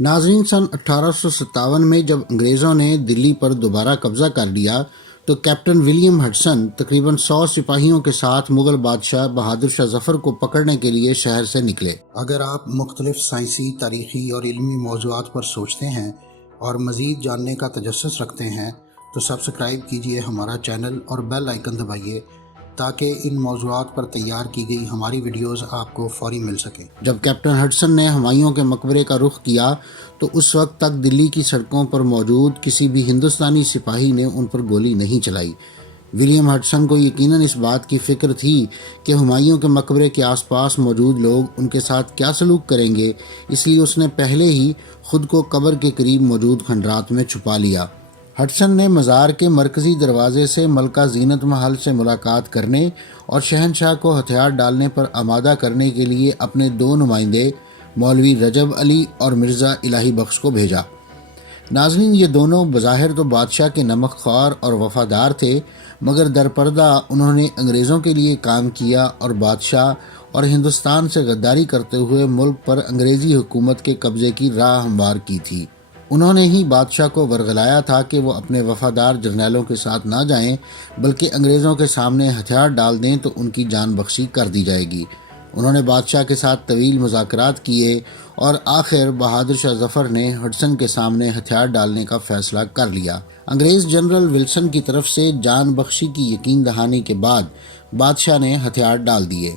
ناظرین، سن 1857 میں جب انگریزوں نے دلی پر دوبارہ قبضہ کر لیا تو کیپٹن ولیم ہڈسن تقریباً 100 سپاہیوں کے ساتھ مغل بادشاہ بہادر شاہ ظفر کو پکڑنے کے لیے شہر سے نکلے۔ اگر آپ مختلف سائنسی، تاریخی اور علمی موضوعات پر سوچتے ہیں اور مزید جاننے کا تجسس رکھتے ہیں تو سبسکرائب کیجئے ہمارا چینل اور بیل آئیکن دبائیے تاکہ ان موضوعات پر تیار کی گئی ہماری ویڈیوز آپ کو فوری مل سکیں۔ جب کیپٹن ہڈسن نے ہمایوں کے مقبرے کا رخ کیا تو اس وقت تک دلی کی سڑکوں پر موجود کسی بھی ہندوستانی سپاہی نے ان پر گولی نہیں چلائی۔ ولیم ہڈسن کو یقیناً اس بات کی فکر تھی کہ ہمایوں کے مقبرے کے آس پاس موجود لوگ ان کے ساتھ کیا سلوک کریں گے، اس لیے اس نے پہلے ہی خود کو قبر کے قریب موجود کھنڈرات میں چھپا لیا۔ ہڈسن نے مزار کے مرکزی دروازے سے ملکہ زینت محل سے ملاقات کرنے اور شہنشاہ کو ہتھیار ڈالنے پر آمادہ کرنے کے لیے اپنے 2 نمائندے مولوی رجب علی اور مرزا الہی بخش کو بھیجا۔ ناظرین، یہ دونوں بظاہر تو بادشاہ کے نمک خوار اور وفادار تھے، مگر در پردہ انہوں نے انگریزوں کے لیے کام کیا اور بادشاہ اور ہندوستان سے غداری کرتے ہوئے ملک پر انگریزی حکومت کے قبضے کی راہ ہموار کی تھی۔ انہوں نے ہی بادشاہ کو ورغلایا تھا کہ وہ اپنے وفادار جرنیلوں کے ساتھ نہ جائیں بلکہ انگریزوں کے سامنے ہتھیار ڈال دیں تو ان کی جان بخشی کر دی جائے گی۔ انہوں نے بادشاہ کے ساتھ طویل مذاکرات کیے اور آخر بہادر شاہ ظفر نے ہڈسن کے سامنے ہتھیار ڈالنے کا فیصلہ کر لیا۔ انگریز جنرل ولسن کی طرف سے جان بخشی کی یقین دہانی کے بعد بادشاہ نے ہتھیار ڈال دیے۔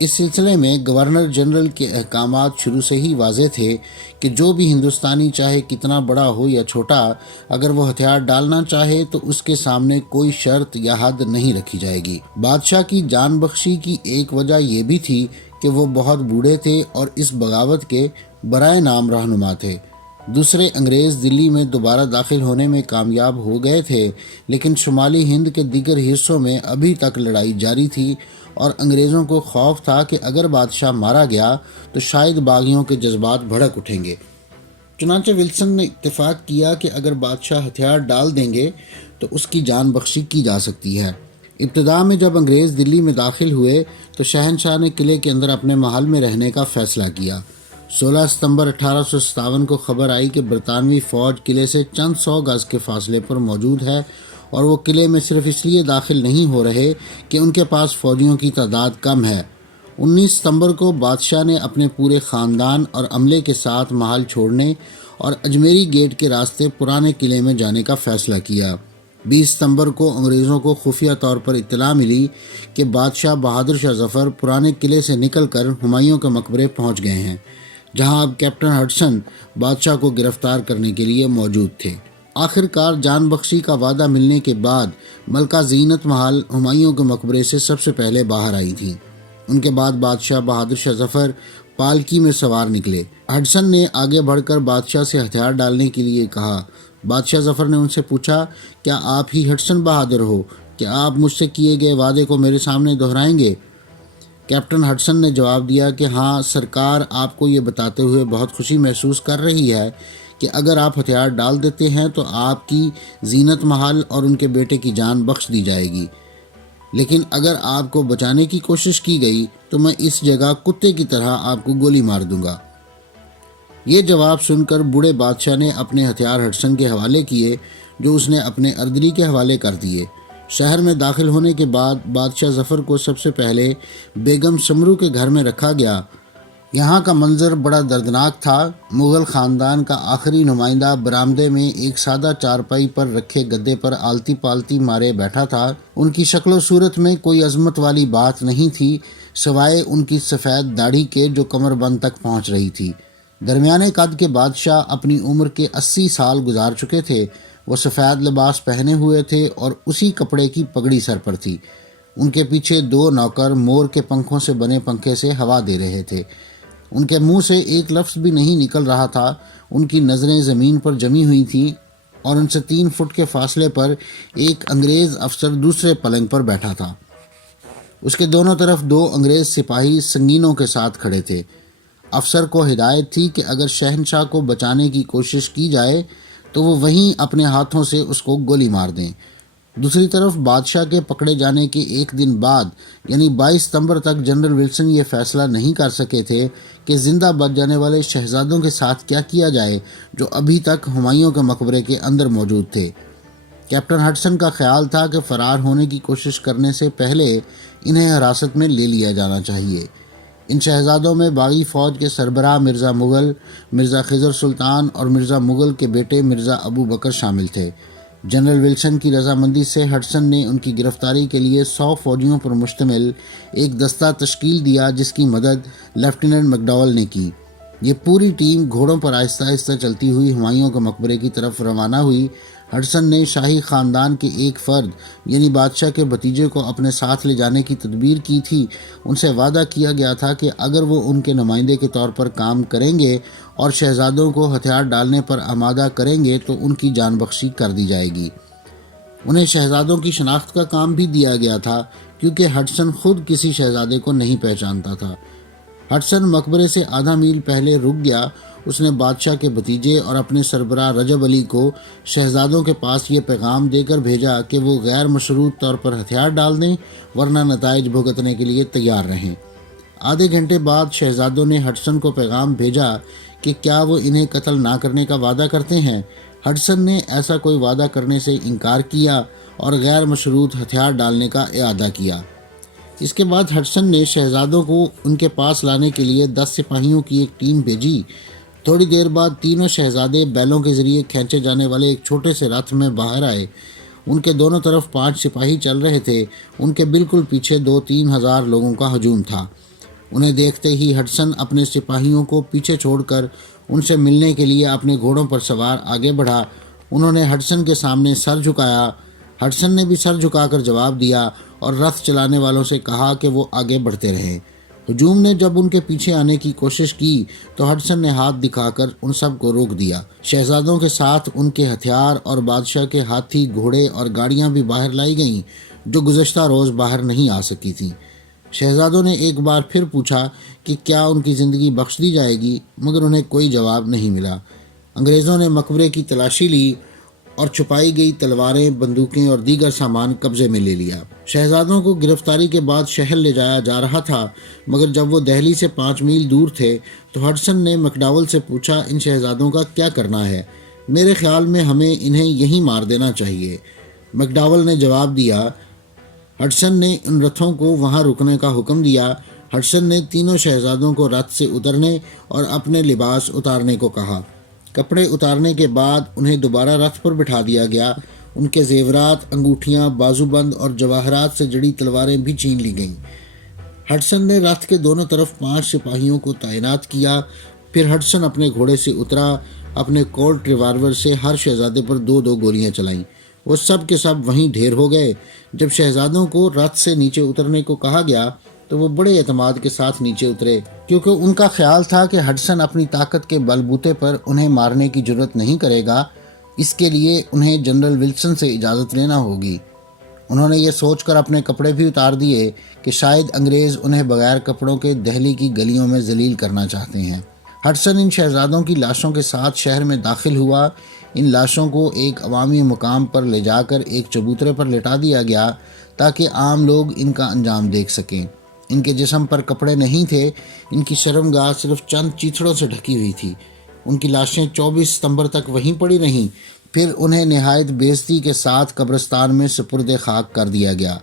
اس سلسلے میں گورنر جنرل کے احکامات شروع سے ہی واضح تھے کہ جو بھی ہندوستانی چاہے کتنا بڑا ہو یا چھوٹا، اگر وہ ہتھیار ڈالنا چاہے تو اس کے سامنے کوئی شرط یا حد نہیں رکھی جائے گی۔ بادشاہ کی جان بخشی کی ایک وجہ یہ بھی تھی کہ وہ بہت بوڑھے تھے اور اس بغاوت کے برائے نام رہنما تھے۔ دوسرے انگریز دلی میں دوبارہ داخل ہونے میں کامیاب ہو گئے تھے، لیکن شمالی ہند کے دیگر حصوں میں ابھی تک لڑائی جاری تھی اور انگریزوں کو خوف تھا کہ اگر بادشاہ مارا گیا تو شاید باغیوں کے جذبات بھڑک اٹھیں گے۔ چنانچہ ولسن نے اتفاق کیا کہ اگر بادشاہ ہتھیار ڈال دیں گے تو اس کی جان بخشی کی جا سکتی ہے۔ ابتدا میں جب انگریز دلی میں داخل ہوئے تو شہنشاہ نے قلعے کے اندر اپنے محل میں رہنے کا فیصلہ کیا۔ 16 ستمبر 1857 کو خبر آئی کہ برطانوی فوج قلعے سے چند 100 گز کے فاصلے پر موجود ہے اور وہ قلعے میں صرف اس لیے داخل نہیں ہو رہے کہ ان کے پاس فوجیوں کی تعداد کم ہے۔ 19 ستمبر کو بادشاہ نے اپنے پورے خاندان اور عملے کے ساتھ محل چھوڑنے اور اجمیری گیٹ کے راستے پرانے قلعے میں جانے کا فیصلہ کیا۔ 20 ستمبر کو انگریزوں کو خفیہ طور پر اطلاع ملی کہ بادشاہ بہادر شاہ ظفر پرانے قلعے سے نکل کر ہمایوں کے مقبرے پہنچ گئے ہیں، جہاں اب کیپٹن ہڈسن بادشاہ کو گرفتار کرنے کے لیے موجود تھے۔ آخر کار جان بخشی کا وعدہ ملنے کے بعد ملکہ زینت محل ہمایوں کے مقبرے سے سب سے پہلے باہر آئی تھی۔ ان کے بعد بادشاہ بہادر شاہ ظفر پالکی میں سوار نکلے۔ ہڈسن نے آگے بڑھ کر بادشاہ سے ہتھیار ڈالنے کے لیے کہا۔ بادشاہ ظفر نے ان سے پوچھا، کیا آپ ہی ہڈسن بہادر ہو؟ کیا آپ مجھ سے کیے گئے وعدے کو میرے سامنے دہرائیں گے؟ کیپٹن ہڈسن نے جواب دیا کہ ہاں سرکار، آپ کو یہ بتاتے ہوئے بہت خوشی محسوس کر رہی ہے کہ اگر آپ ہتھیار ڈال دیتے ہیں تو آپ کی زینت محل اور ان کے بیٹے کی جان بخش دی جائے گی، لیکن اگر آپ کو بچانے کی کوشش کی گئی تو میں اس جگہ کتے کی طرح آپ کو گولی مار دوں گا۔ یہ جواب سن کر بوڑھے بادشاہ نے اپنے ہتھیار ہڈسن کے حوالے کیے، جو اس نے اپنے اردری کے حوالے کر دیے۔ شہر میں داخل ہونے کے بعد بادشاہ ظفر کو سب سے پہلے بیگم سمرو کے گھر میں رکھا گیا۔ یہاں کا منظر بڑا دردناک تھا۔ مغل خاندان کا آخری نمائندہ برآمدے میں ایک سادہ چارپائی پر رکھے گدے پر آلتی پالتی مارے بیٹھا تھا۔ ان کی شکل و صورت میں کوئی عظمت والی بات نہیں تھی سوائے ان کی سفید داڑھی کے جو کمر بند تک پہنچ رہی تھی۔ درمیانے قد کے بادشاہ اپنی عمر کے 80 سال گزار چکے تھے۔ وہ سفید لباس پہنے ہوئے تھے اور اسی کپڑے کی پگڑی سر پر تھی۔ ان کے پیچھے 2 نوکر مور کے پنکھوں سے بنے پنکھے سے ہوا دے رہے تھے۔ ان کے منہ سے ایک لفظ بھی نہیں نکل رہا تھا۔ ان کی نظریں زمین پر جمی ہوئی تھیں اور ان سے 3 فٹ کے فاصلے پر ایک انگریز افسر دوسرے پلنگ پر بیٹھا تھا۔ اس کے دونوں طرف 2 انگریز سپاہی سنگینوں کے ساتھ کھڑے تھے۔ افسر کو ہدایت تھی کہ اگر شہنشاہ کو بچانے کی کوشش کی جائے تو وہ وہیں اپنے ہاتھوں سے اس کو گولی مار دیں۔ دوسری طرف بادشاہ کے پکڑے جانے کے ایک دن بعد یعنی 22 ستمبر تک جنرل ولسن یہ فیصلہ نہیں کر سکے تھے کہ زندہ بچ جانے والے شہزادوں کے ساتھ کیا کیا جائے جو ابھی تک ہمایوں کے مقبرے کے اندر موجود تھے۔ کیپٹن ہڈسن کا خیال تھا کہ فرار ہونے کی کوشش کرنے سے پہلے انہیں حراست میں لے لیا جانا چاہیے۔ ان شہزادوں میں باغی فوج کے سربراہ مرزا مغل، مرزا خضر سلطان اور مرزا مغل کے بیٹے مرزا ابو بکر شامل تھے۔ جنرل ولسن کی رضامندی سے ہڈسن نے ان کی گرفتاری کے لیے 100 فوجیوں پر مشتمل ایک دستہ تشکیل دیا جس کی مدد لیفٹیننٹ مکڈاول نے کی۔ یہ پوری ٹیم گھوڑوں پر آہستہ آہستہ چلتی ہوئی ہمایوں کے مقبرے کی طرف روانہ ہوئی۔ ہڈسن نے شاہی خاندان کے ایک فرد یعنی بادشاہ کے بھتیجے کو اپنے ساتھ لے جانے کی تدبیر کی تھی۔ ان سے وعدہ کیا گیا تھا کہ اگر وہ ان کے نمائندے کے طور پر کام کریں گے اور شہزادوں کو ہتھیار ڈالنے پر آمادہ کریں گے تو ان کی جان بخشی کر دی جائے گی۔ انہیں شہزادوں کی شناخت کا کام بھی دیا گیا تھا کیونکہ ہڈسن خود کسی شہزادے کو نہیں پہچانتا تھا۔ ہڈسن مقبرے سے آدھا میل پہلے رک گیا۔ اس نے بادشاہ کے بھتیجے اور اپنے سربراہ رجب علی کو شہزادوں کے پاس یہ پیغام دے کر بھیجا کہ وہ غیر مشروط طور پر ہتھیار ڈال دیں ورنہ نتائج بھگتنے کے لیے تیار رہیں۔ آدھے گھنٹے بعد شہزادوں نے ہڈسن کو پیغام بھیجا کہ کیا وہ انہیں قتل نہ کرنے کا وعدہ کرتے ہیں۔ ہڈسن نے ایسا کوئی وعدہ کرنے سے انکار کیا اور غیر مشروط ہتھیار ڈالنے کا اعادہ کیا۔ اس کے بعد ہڈسن نے شہزادوں کو ان کے پاس لانے کے لیے 10 سپاہیوں کی ایک ٹیم بھیجی۔ تھوڑی دیر بعد تینوں شہزادے بیلوں کے ذریعے کھینچے جانے والے ایک چھوٹے سے رتھ میں باہر آئے۔ ان کے دونوں طرف 5 سپاہی چل رہے تھے۔ ان کے بالکل پیچھے 2-3 ہزار لوگوں کا ہجوم تھا۔ انہیں دیکھتے ہی ہڈسن اپنے سپاہیوں کو پیچھے چھوڑ کر ان سے ملنے کے لیے اپنے گھوڑوں پر سوار آگے بڑھا۔ انہوں نے ہڈسن کے سامنے سر جھکایا۔ ہڈسن نے بھی سر جھکا کر جواب دیا اور رتھ چلانے والوں سے کہا کہ وہ آگے بڑھتے رہیں۔ ہجوم نے جب ان کے پیچھے آنے کی کوشش کی تو ہڈسن نے ہاتھ دکھا کر ان سب کو روک دیا۔ شہزادوں کے ساتھ ان کے ہتھیار اور بادشاہ کے ہاتھی، گھوڑے اور گاڑیاں بھی باہر لائی گئیں جو گزشتہ روز باہر نہیں آ سکی تھیں۔ شہزادوں نے ایک بار پھر پوچھا کہ کیا ان کی زندگی بخش دی جائے گی مگر انہیں کوئی جواب نہیں ملا۔ انگریزوں نے مقبرے کی تلاشی لی اور چھپائی گئی تلواریں، بندوقیں اور دیگر سامان قبضے میں لے لیا۔ شہزادوں کو گرفتاری کے بعد شہر لے جایا جا رہا تھا مگر جب وہ دہلی سے 5 میل دور تھے تو ہڈسن نے مکڈاول سے پوچھا ان شہزادوں کا کیا کرنا ہے؟ میرے خیال میں ہمیں انہیں یہیں مار دینا چاہیے۔ مکڈاول نے جواب دیا۔ ہڈسن نے ان رتھوں کو وہاں رکنے کا حکم دیا۔ ہڈسن نے تینوں شہزادوں کو رتھ سے اترنے اور اپنے لباس اتارنے کو کہا۔ کپڑے اتارنے کے بعد انہیں دوبارہ رتھ پر بٹھا دیا گیا۔ ان کے زیورات، انگوٹھیاں، بازوبند اور جواہرات سے جڑی تلواریں بھی چھین لی گئیں۔ ہڈسن نے رتھ کے دونوں طرف 5 سپاہیوں کو تعینات کیا۔ پھر ہڈسن اپنے گھوڑے سے اترا۔ اپنے کولٹ ریوالور سے ہر شہزادے پر 2 گولیاں چلائیں۔ وہ سب کے سب وہیں ڈھیر ہو گئے۔ جب شہزادوں کو رتھ سے نیچے اترنے کو کہا گیا تو وہ بڑے اعتماد کے ساتھ نیچے اترے کیونکہ ان کا خیال تھا کہ ہڈسن اپنی طاقت کے بل بوتے پر انہیں مارنے کی جرات نہیں کرے گا، اس کے لیے انہیں جنرل ولسن سے اجازت لینا ہوگی۔ انہوں نے یہ سوچ کر اپنے کپڑے بھی اتار دیے کہ شاید انگریز انہیں بغیر کپڑوں کے دہلی کی گلیوں میں ذلیل کرنا چاہتے ہیں۔ ہڈسن ان شہزادوں کی لاشوں کے ساتھ شہر میں داخل ہوا۔ ان لاشوں کو ایک عوامی مقام پر لے جا کر ایک چبوترے پر لٹا دیا گیا تاکہ عام لوگ ان کا انجام دیکھ سکیں۔ ان کے جسم پر کپڑے نہیں تھے۔ ان کی شرمگاہ صرف چند چیتھڑوں سے ڈھکی ہوئی تھی۔ ان کی لاشیں 24 ستمبر تک وہیں پڑی رہیں۔ پھر انہیں نہایت بے عزتی کے ساتھ قبرستان میں سپرد خاک کر دیا گیا۔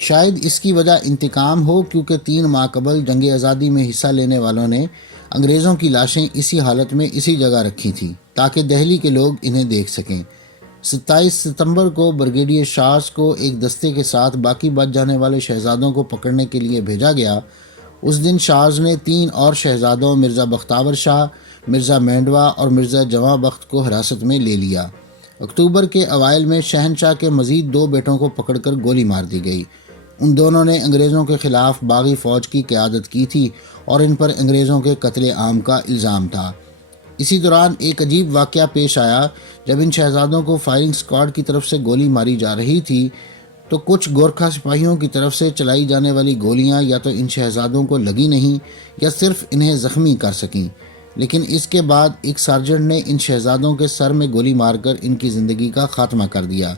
شاید اس کی وجہ انتقام ہو کیونکہ 3 ماہ قبل جنگ آزادی میں حصہ لینے والوں نے انگریزوں کی لاشیں اسی حالت میں اسی جگہ رکھی تھیں تاکہ دہلی کے لوگ انہیں دیکھ سکیں۔ 27 ستمبر کو بریگیڈیئر شاز کو ایک دستے کے ساتھ باقی بچ جانے والے شہزادوں کو پکڑنے کے لیے بھیجا گیا۔ اس دن شاز نے 3 اور شہزادوں مرزا بختیار شاہ، مرزا مینڈوا اور مرزا جواں بخت کو حراست میں لے لیا۔ اکتوبر کے اوائل میں شہنشاہ کے مزید 2 بیٹوں کو پکڑ کر گولی مار دی گئی۔ ان دونوں نے انگریزوں کے خلاف باغی فوج کی قیادت کی تھی اور ان پر انگریزوں کے قتل عام کا الزام تھا۔ اسی دوران ایک عجیب واقعہ پیش آیا۔ جب ان شہزادوں کو فائرنگ اسکواڈ کی طرف سے گولی ماری جا رہی تھی تو کچھ گورکھا سپاہیوں کی طرف سے چلائی جانے والی گولیاں یا تو ان شہزادوں کو لگی نہیں یا صرف انہیں زخمی کر سکیں، لیکن اس کے بعد ایک سارجنٹ نے ان شہزادوں کے سر میں گولی مار کر ان کی زندگی کا خاتمہ کر دیا۔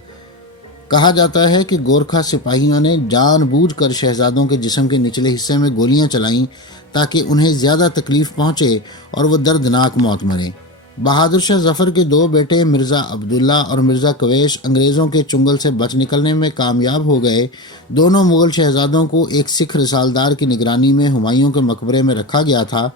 کہا جاتا ہے کہ گورکھا سپاہیوں نے جان بوجھ کر شہزادوں کے جسم کے نچلے حصے میں گولیاں چلائیں تاکہ انہیں زیادہ تکلیف پہنچے اور وہ دردناک موت مریں۔ بہادر شاہ ظفر کے دو بیٹے مرزا عبداللہ اور مرزا کویش انگریزوں کے چنگل سے بچ نکلنے میں کامیاب ہو گئے۔ دونوں مغل شہزادوں کو ایک سکھ رسالدار کی نگرانی میں ہمایوں کے مقبرے میں رکھا گیا تھا۔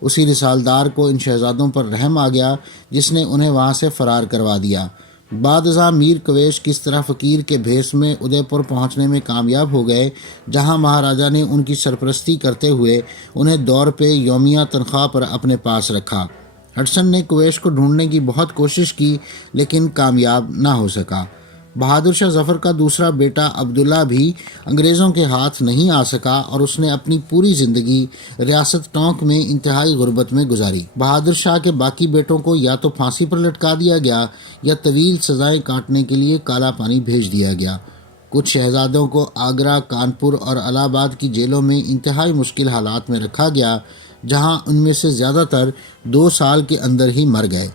اسی رسالدار کو ان شہزادوں پر رحم آ گیا جس نے انہیں وہاں سے فرار کروا دیا۔ بعد ازاں میر کویش کس طرح فقیر کے بھیس میں ادے پور پہنچنے میں کامیاب ہو گئے، جہاں مہاراجا نے ان کی سرپرستی کرتے ہوئے انہیں دور پہ یومیہ تنخواہ پر اپنے پاس رکھا۔ ہڈسن نے کویش کو ڈھونڈنے کی بہت کوشش کی لیکن کامیاب نہ ہو سکا۔ بہادر شاہ ظفر کا دوسرا بیٹا عبداللہ بھی انگریزوں کے ہاتھ نہیں آ سکا اور اس نے اپنی پوری زندگی ریاست ٹونک میں انتہائی غربت میں گزاری۔ بہادر شاہ کے باقی بیٹوں کو یا تو پھانسی پر لٹکا دیا گیا یا طویل سزائیں کاٹنے کے لیے کالا پانی بھیج دیا گیا۔ کچھ شہزادوں کو آگرہ، کانپور اور الہ آباد کی جیلوں میں انتہائی مشکل حالات میں رکھا گیا، جہاں ان میں سے زیادہ تر 2 سال کے اندر ہی مر گئے۔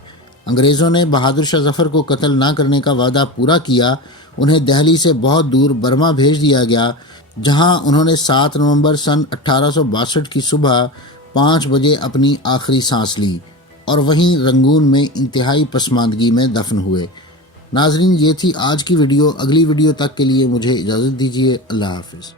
انگریزوں نے بہادر شاہ ظفر کو قتل نہ کرنے کا وعدہ پورا کیا۔ انہیں دہلی سے بہت دور برما بھیج دیا گیا، جہاں انہوں نے 7 نومبر سن 1862 کی صبح 5 بجے اپنی آخری سانس لی اور وہیں رنگون میں انتہائی پسماندگی میں دفن ہوئے۔ ناظرین، یہ تھی آج کی ویڈیو۔ اگلی ویڈیو تک کے لیے مجھے اجازت دیجیے۔ اللہ حافظ۔